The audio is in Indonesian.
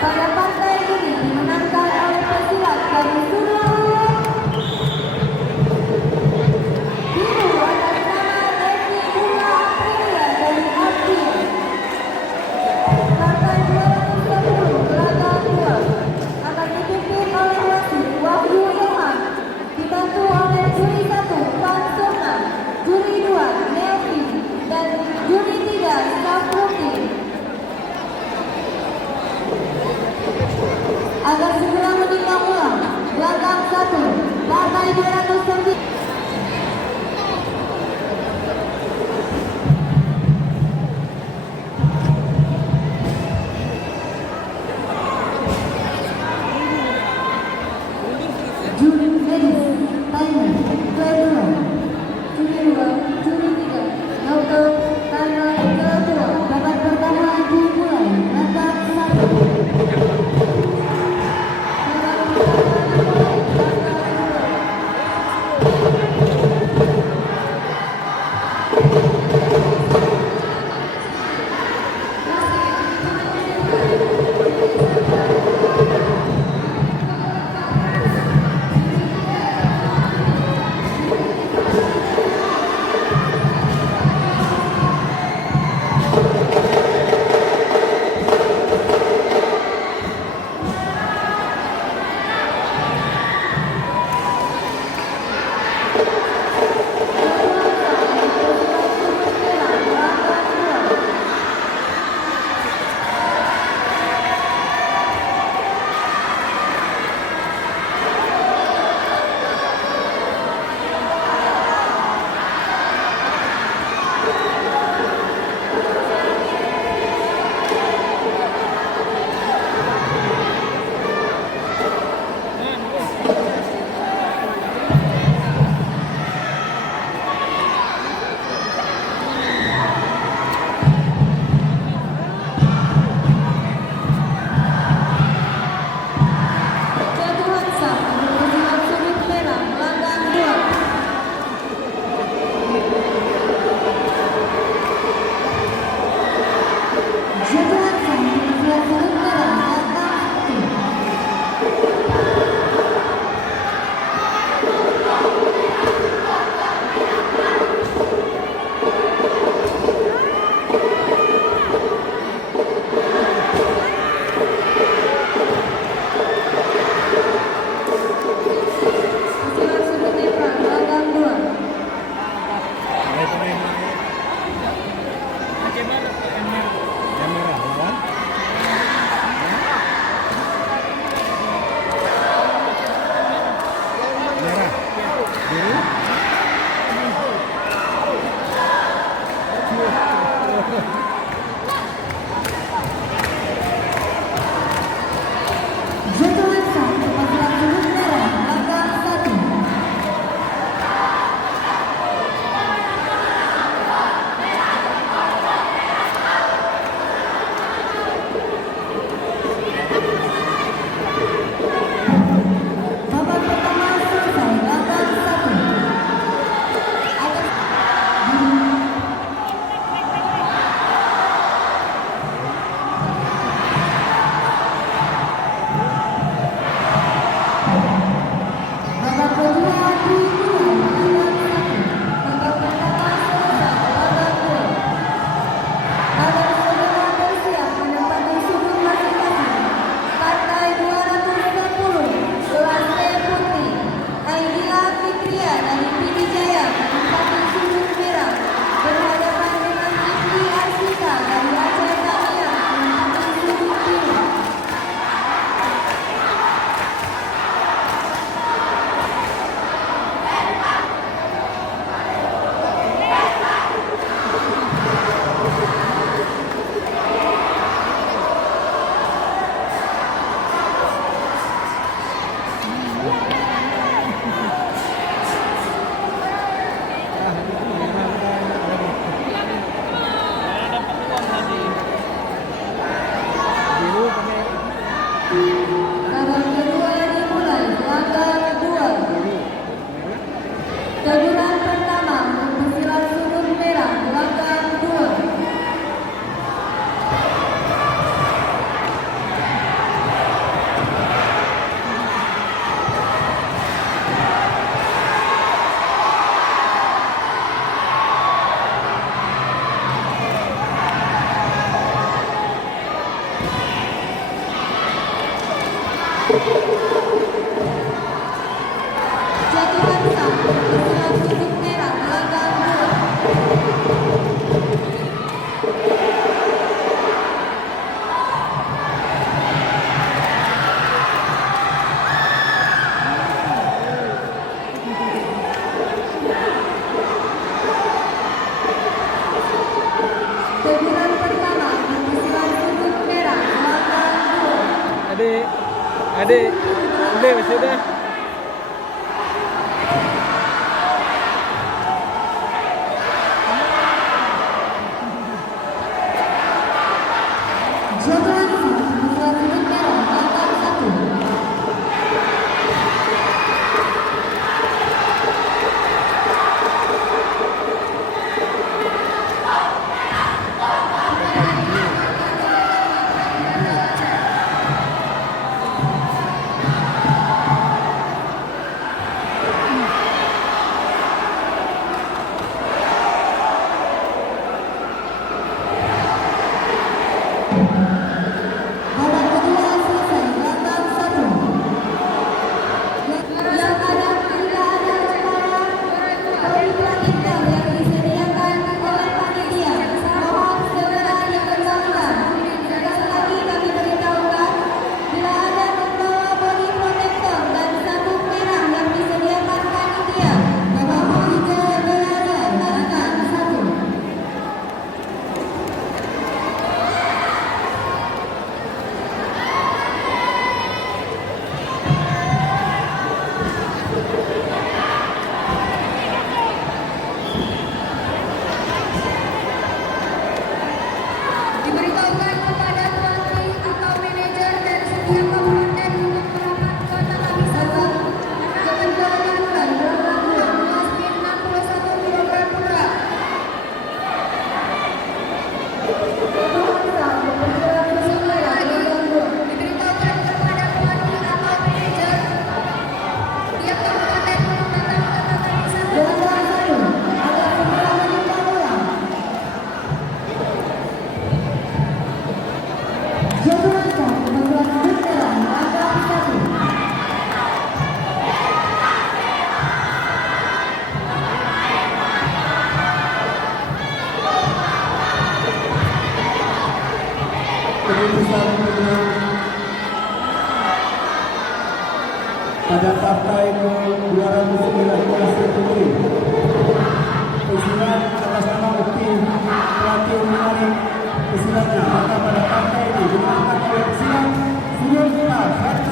pada partai ini dimenangkan oleh pesilat dari Surakarta. Biru atas nama Devi Bunga Aprilia dari Aprilia. Partai 210 Gelaga 2 akan dipimpin oleh wasit Wahyu Ilham, dibantu oleh juri 1 Pan Sona, juri 2 Neofi, dan juri 3 Safruti. Agar segera menimbang ulang belakang 1 partai 209. Juri medis timer kedua, juri 2, juri 3, auto timer kedua, babak pertama dimulai, langkah 1. Jatuhan Sam, pesilat sudut merah belakang 2. Teguran pertama, pesilat sudut merah belakang 2. Adik, adik, udah sudah. Jatuhan Sam, pesilat sudut merah belakang 1. Babak kedua selesai belakang 1. Yang ada tidak ada skala pemikiran intel yang disediakan oleh panitia. Mohon segera dikembangkan. Sekali lagi kami beritahukan bila ada membawa body protector dan sabuk merah yang disediakan panitia. Bapak hijau berada belakang 1. Diberitahukan kepada tuan Tri atau manajer dan setiap komponen untuk merapat kota kami satu. Jangan jalan-jalan, berat 61 kg pura. Diberitahukan kepada tuan Tri atau manajer setiap komponen untuk datang ke kota kami satu. Agar segera menyimpan bola. Jatuhan Sam, pesilat sudut merah belakang 1. Keputusan menang pada partai ke-219 Putri. Pesilat atas nama Ukti pelatih menarik pesilatnya maka pada partai ini dimenangkan oleh pesilat Senior Kita